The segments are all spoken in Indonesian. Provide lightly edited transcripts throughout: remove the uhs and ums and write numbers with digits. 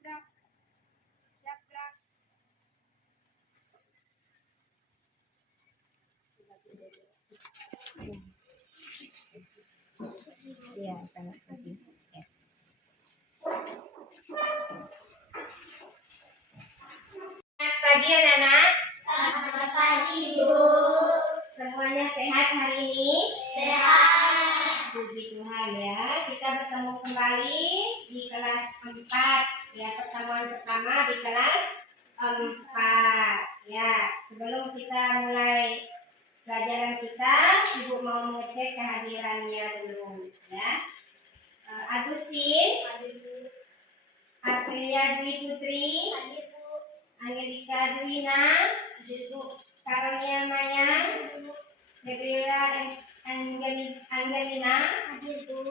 Gerak. Siap gerak. Iya, sama sedih. Ya. Selamat pagi anak-anak. Selamat pagi, Bu. Semuanya sehat hari ini? Sehat. Puji Tuhan ya. Kita bertemu kembali di kelas 4. Ya, pertemuan pertama di kelas 4. Ya, sebelum kita mulai pelajaran kita, Ibu mau mengecek kehadirannya dulu ya. Agustin, Aprilia Dwi Putri, Hadir, Bu. Angelika Dwina, Hadir, Bu. Karunia Maya, Gabriela Angelina. Hadir, Bu.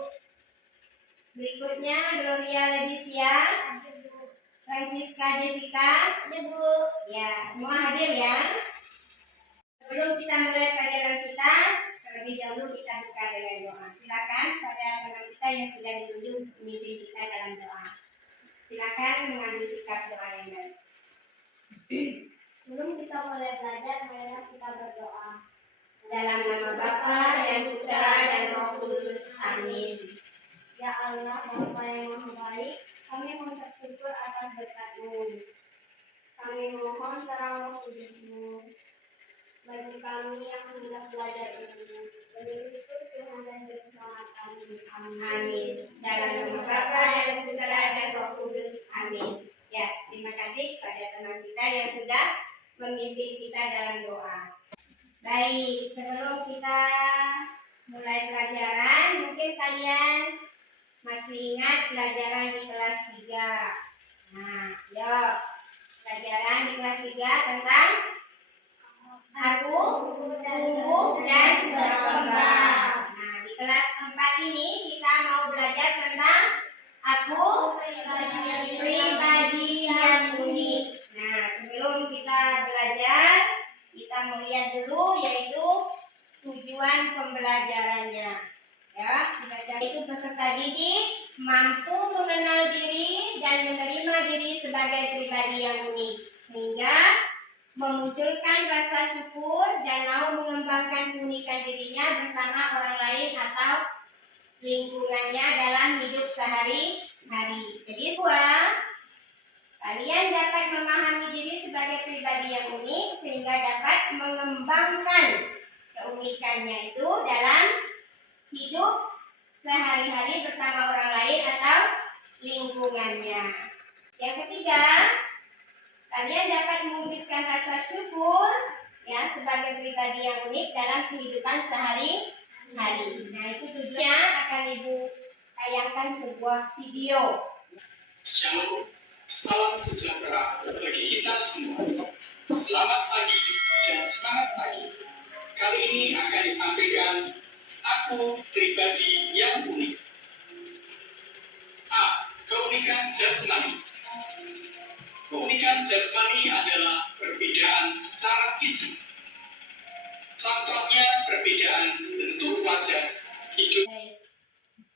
Berikutnya Gloria Leticia, Hadir, Bu. Francisca Jessica. Hadir, Bu. Ya, semua hadir ya. Sebelum kita mulai pelajaran kita, terlebih dahulu kita buka dengan doa. Silakan pada teman kita yang sudah ditunjuk memimpin kita dalam doa. Silakan mengambil sikap doa yang baik. Sebelum kita mulai belajar, marilah kita berdoa. Dalam nama Bapa dan Putra dan Roh Kudus. Amin. Ya Allah, Bapa yang Maha Baik, kami mengucap syukur atas berkat-Mu. Kami mohon terang Roh Kudus-Mu bagi kami yang hendak belajar ini. Demi Kristus Tuhan dan Juru Selamat kami. Amin. Amin. Dalam nama Bapa dan Putra dan Roh Kudus. Amin. Ya, terima kasih pada teman kita yang sudah memimpin kita dalam doa. Baik, sebelum kita mulai pelajaran, mungkin kalian masih ingat pelajaran di kelas 3. Nah, yuk. Pelajaran di kelas 3 tentang aku, tumbuh, dan berkembang. Nah, di kelas 4 ini kita mau belajar tentang aku, pribadi yang unik. Nah, sebelum kita belajar, kita mau lihat dulu yaitu tujuan pembelajarannya. Ya, yaitu peserta didik mampu mengenal diri dan menerima diri sebagai pribadi yang unik, sehingga memunculkan rasa syukur dan mau mengembangkan keunikan dirinya bersama orang lain atau lingkungannya dalam hidup sehari-hari. Jadi kalian dapat memahami diri sebagai pribadi yang unik sehingga dapat mengembangkan keunikannya itu dalam hidup sehari-hari bersama orang lain atau lingkungannya. Yang ketiga, kalian dapat mewujudkan rasa syukur ya sebagai pribadi yang unik dalam kehidupan sehari-hari. Nah, itu tujuannya akan Ibu tayangkan sebuah video. Shalom, salam sejahtera bagi kita semua. Selamat pagi dan semangat pagi. Kali ini akan disampaikan aku pribadi yang unik. A. Keunikan jasmani. Keunikan jasmani adalah perbedaan secara fisik. Contohnya perbedaan bentuk wajah, hidup. Baik.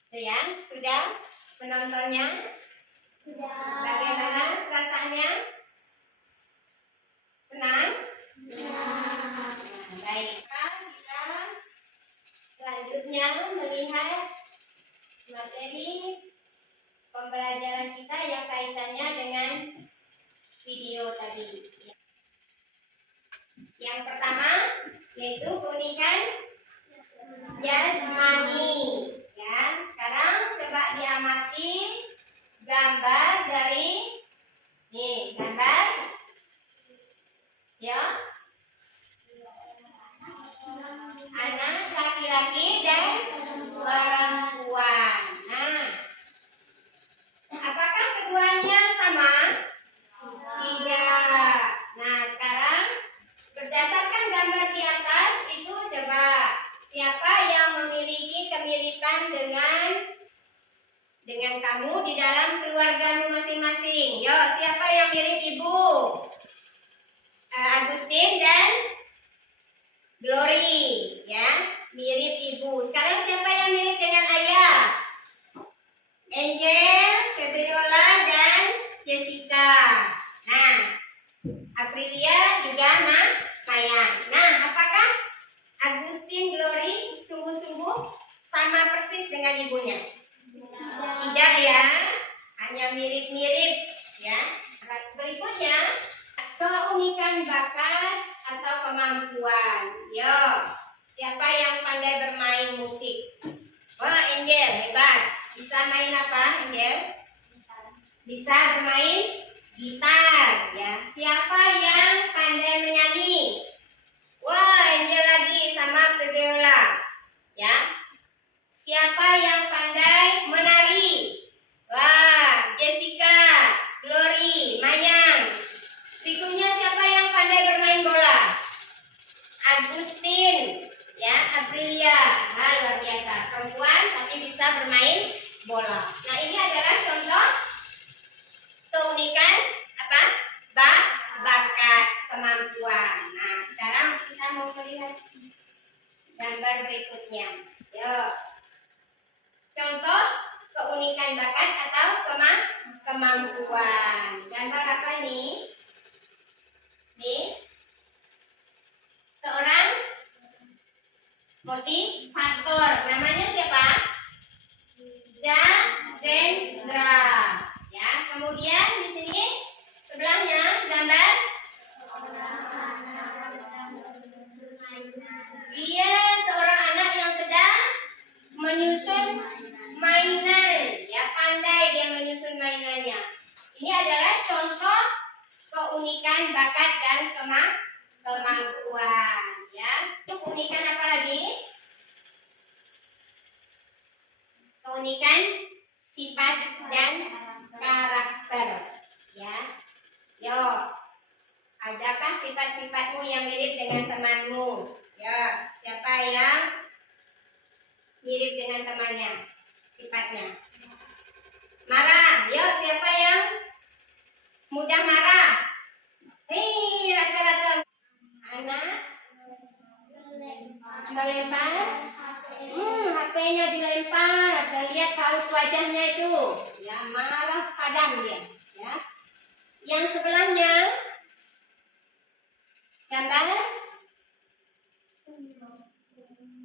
Itu ya, sudah menontonnya? Bagaimana perasaannya? Senang? Nah, baik. Kita selanjutnya melihat materi pembelajaran kita yang kaitannya dengan video tadi. Yang pertama yaitu keunikan jasmani. Ya, sekarang coba diamati gambar dari gambar ya anak laki-laki dan perempuan. Nah, apakah keduanya sama? Tidak. Nah, sekarang berdasarkan gambar di atas itu coba siapa yang memiliki kemiripan dengan kamu di dalam keluargamu masing-masing. Yo, siapa yang mirip ibu? Agustin dan Glory, ya, mirip ibu. Sekarang siapa yang mirip dengan ayah? Angel, Gabriola, dan Jessica. Nah, Aprilia juga Mayan. Nah, apakah Agustin Glory sungguh-sungguh sama persis dengan ibunya? Tidak ya, hanya mirip-mirip ya. Berikutnya, keunikan bakat atau kemampuan. Yo, siapa yang pandai bermain musik? Oh, Angel hebat. Bisa main apa, Angel? Bisa bermain gitar ya. Siapa yang pandai menyanyi? Wah, Angel lagi sama Febiola ya. Siapa yang pandai menari? Wah, Jessica, Glory, Mayang. Berikutnya siapa yang pandai bermain bola? Agustin, ya, Aprilia. Nah, luar biasa. Perempuan tapi bisa bermain bola. Nah, ini adalah contoh keunikan apa? Bakat, kemampuan. Nah, sekarang kita mau melihat gambar berikutnya. Yuk. Contoh keunikan bakat atau kemampuan. Gambar apa ini? Nih. Seorang motivator. Namanya siapa? Zendra. Ya, kemudian di sini sebelahnya gambar dia seorang anak yang sedang menyusun mainan. Ya, pandai dia menyusun mainannya. Ini adalah contoh keunikan bakat dan kemampuan. Ya, itu keunikan apa lagi? Keunikan sifat dan karakter. Ya, yo, adakah sifat-sifatmu yang mirip dengan temanmu? Ya, siapa yang mirip dengan temannya? Sifatnya marah. Yo, siapa yang mudah marah? Hei, rata-rata anak melempar. HP-nya dilempar. Terlihat tahu wajahnya itu. Ya, marah padam dia. Ya. Yang sebelahnya gambar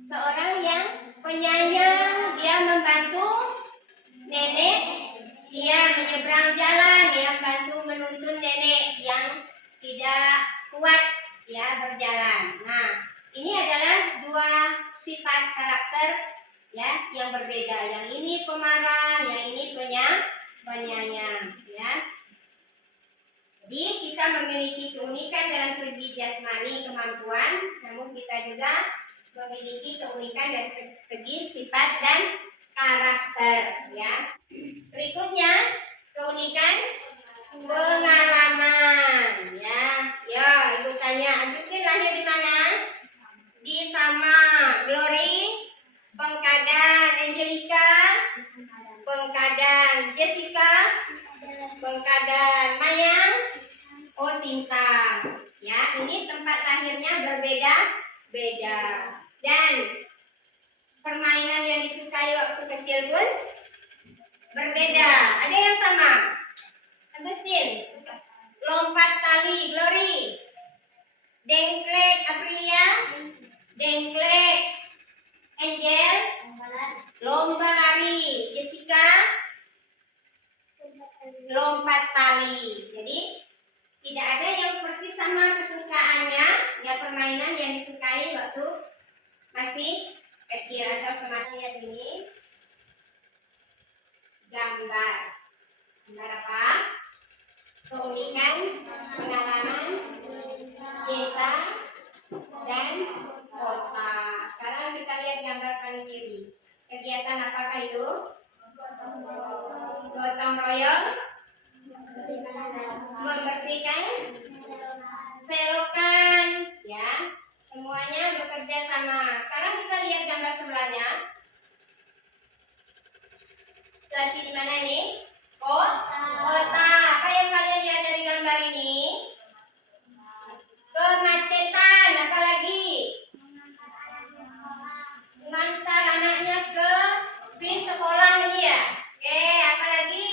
seorang yang penyayang. Dia membantu nenek. Dia menyeberang jalan. Dia membantu menuntun nenek yang tidak kuat ya berjalan. Nah, ini adalah dua sifat karakter ya yang berbeda. Yang ini pemarah, yang ini penyayang ya. Jadi kita memiliki keunikan dalam segi jasmani kemampuan, namun kita juga memiliki keunikan dari segi sifat dan karakter ya. Berikutnya keunikan pengalaman ya. Ya, ibu tanya, Agustin lahir di mana? Di Sama. Glory Bengkadan. Angelica Bengkadan. Jessica Bengkadan. Mayang Sintang. Ya, ini tempat lahirnya berbeda-beda. Dan permainan yang disukai waktu kecil pun berbeda. Ada yang sama? Agustin, lompat tali, Glory. Dengklek, Aprilia. Dengklek, Angel. Lomba lari, Jessica. Lompat tali. Jadi tidak ada yang persis sama kesukaannya. Ya, permainan yang disukai waktu masih kecil atau semacamnya ini. Gambar apa? Keunikan pengalaman desa dan kota. Sekarang kita lihat gambar paling kiri. Kegiatan apakah itu? Gotong royong, membersihkan selokan, ya. Semuanya bekerja sama. Sekarang kita lihat gambar sebelahnya. Situasi di mana nih? Kota. Apa yang kalian lihat dari gambar ini? Kemacetan. Apa lagi? Ngantar anaknya ke bis sekolah ini ya. Oke, apa lagi?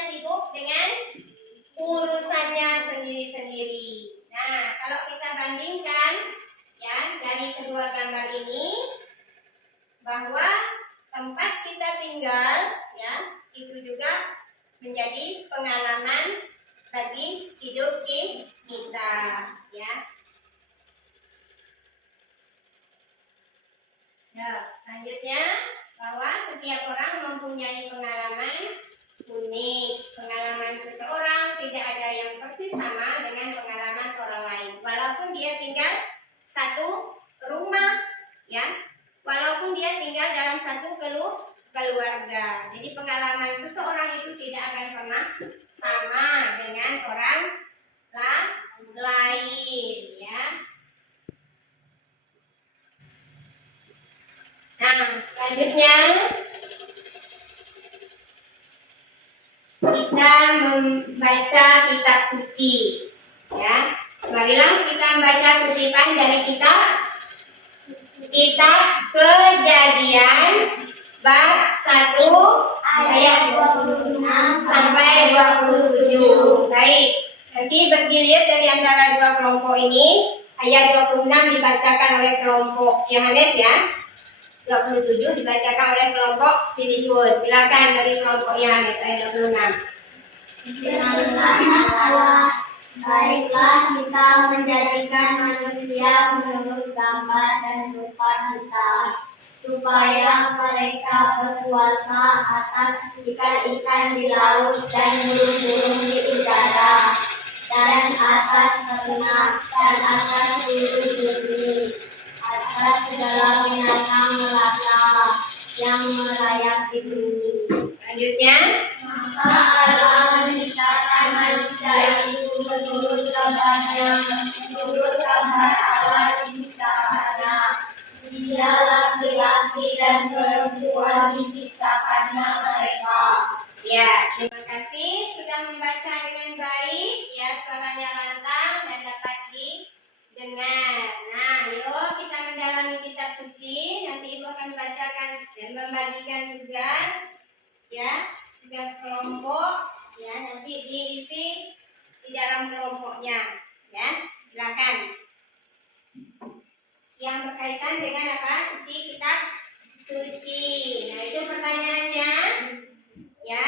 semuanya sibuk dengan urusannya sendiri-sendiri. Nah, kalau kita bandingkan ya dari kedua gambar ini, bahwa tempat kita tinggal ya itu juga menjadi pengalaman bagi hidup kita ya. Nah, selanjutnya bahwa setiap orang mempunyai pengalaman unik. Pengalaman seseorang tidak ada yang persis sama dengan pengalaman orang lain. Walaupun dia tinggal satu rumah, ya, walaupun dia tinggal dalam satu keluarga. Jadi pengalaman seseorang itu tidak akan pernah sama dengan orang lain, ya. Nah, selanjutnya kita membaca kitab suci, ya. Marilah kita membaca kutipan dari kitab Kejadian bab 1 ayat 26 sampai 27. Baik, nanti bergilir dari antara dua kelompok ini. Ayat 26 dibacakan oleh kelompok Yohanes ya. 27 dibacakan oleh kelompok Filipus. Silakan dari kelompok Yohanes ayat 26. Allah, baiklah kita menjadikan manusia menurut gambar dan rupa kita, supaya mereka berkuasa atas ikan-ikan di laut dan burung-burung di udara, dan atas ternak dan atas seluruh bumi, atas segala binatang melata yang merayap di bumi. Selanjutnya, Maka Allah menciptakan manusia itu menurut gambarnya, menurut gambar Allah diciptakannya. Dia laki-laki dan perempuan diciptakannya mereka. ya, terima kasih sudah membaca dengan baik, ya, suaranya lantang dan dapat didengar. Nah, yuk kita mendalami kitab suci. Nanti Ibu akan bacakan dan membagikan tugas, ya, tugas kelompok, ya, nanti diisi di dalam kelompoknya, ya. Silakan. Yang berkaitan dengan apa? Isi kitab suci. Nah, itu pertanyaannya. Ya,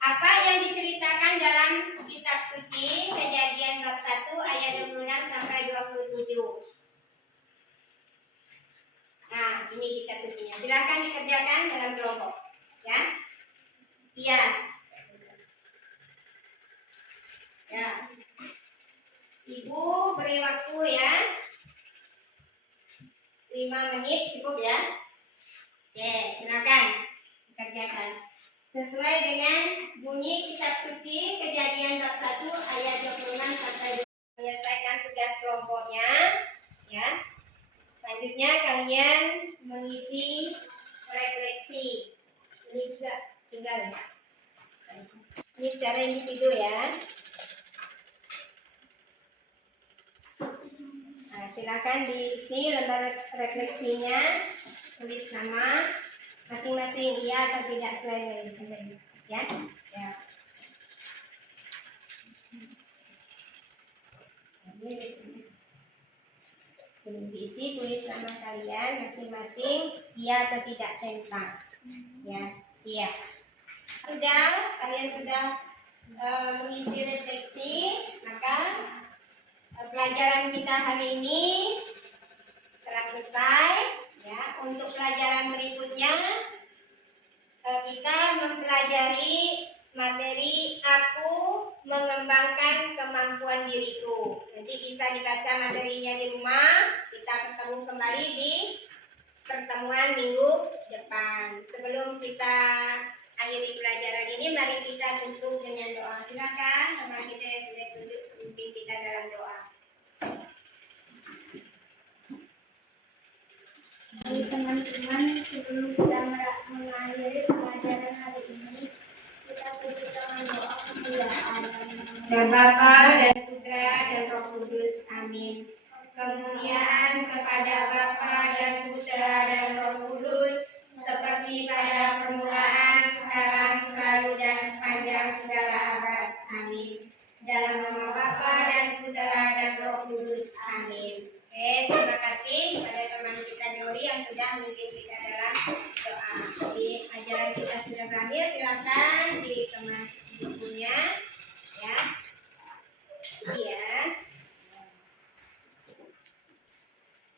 apa yang diceritakan dalam kitab suci Kejadian bab 1 ayat 26 sampai 27? Nah, ini kitab sucinya. Silakan dikerjakan dalam kelompok. Ya. Iya. Ya. Ibu beri waktu ya. 5 menit cukup ya. Oke, silakan dikerjakan. Sesuai dengan bunyi kitab suci Kejadian bab 1 ayat 26 sampai 27. Menyelesaikan tugas kelompoknya, ya. Selanjutnya kalian mengisi refleksi. Ini juga tinggal ya. Ini secara individu ya. Nah, silakan diisi lembar refleksinya, tulis nama masing-masing iya atau tidak sesuai ya. Ya. Diisi tulis nama kalian masing-masing iya atau tidak tentang. Ya, iya. Sudah, kalian sudah mengisi refleksi, maka pelajaran kita hari ini telah selesai. Ya, untuk pelajaran berikutnya kita mempelajari materi aku mengembangkan kemampuan diriku. Nanti bisa dibaca materinya di rumah. Kita bertemu kembali di pertemuan minggu depan. Sebelum kita akhiri pelajaran ini, mari kita tutup dengan doa. Silakan teman kita yang sudah tunjuk memimpin kita dalam doa. Bagi teman-teman, sebelum kita mengakhiri pelajaran hari ini, kita berdoa doa kemuliaan. Dan Bapa dan Putra dan Roh Kudus. Amin. Kemuliaan kepada Bapa dan Putra dan Roh Kudus, seperti pada permulaan, sekarang, selalu dan sepanjang Dalam nama Bapa dan Putra dan Roh Kudus. Amin. Oke, terima kasih kepada teman kita Nuri yang sudah memimpin kita dalam doa. Jadi ajaran kita sudah berakhir, silakan dikemas bukunya, ya. Iya.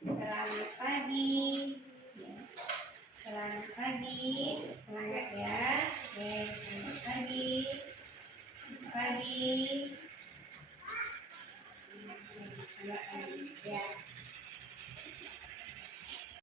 Selamat pagi. Ya. Selamat pagi. Semangat ya. Oke, selamat pagi. Selamat pagi.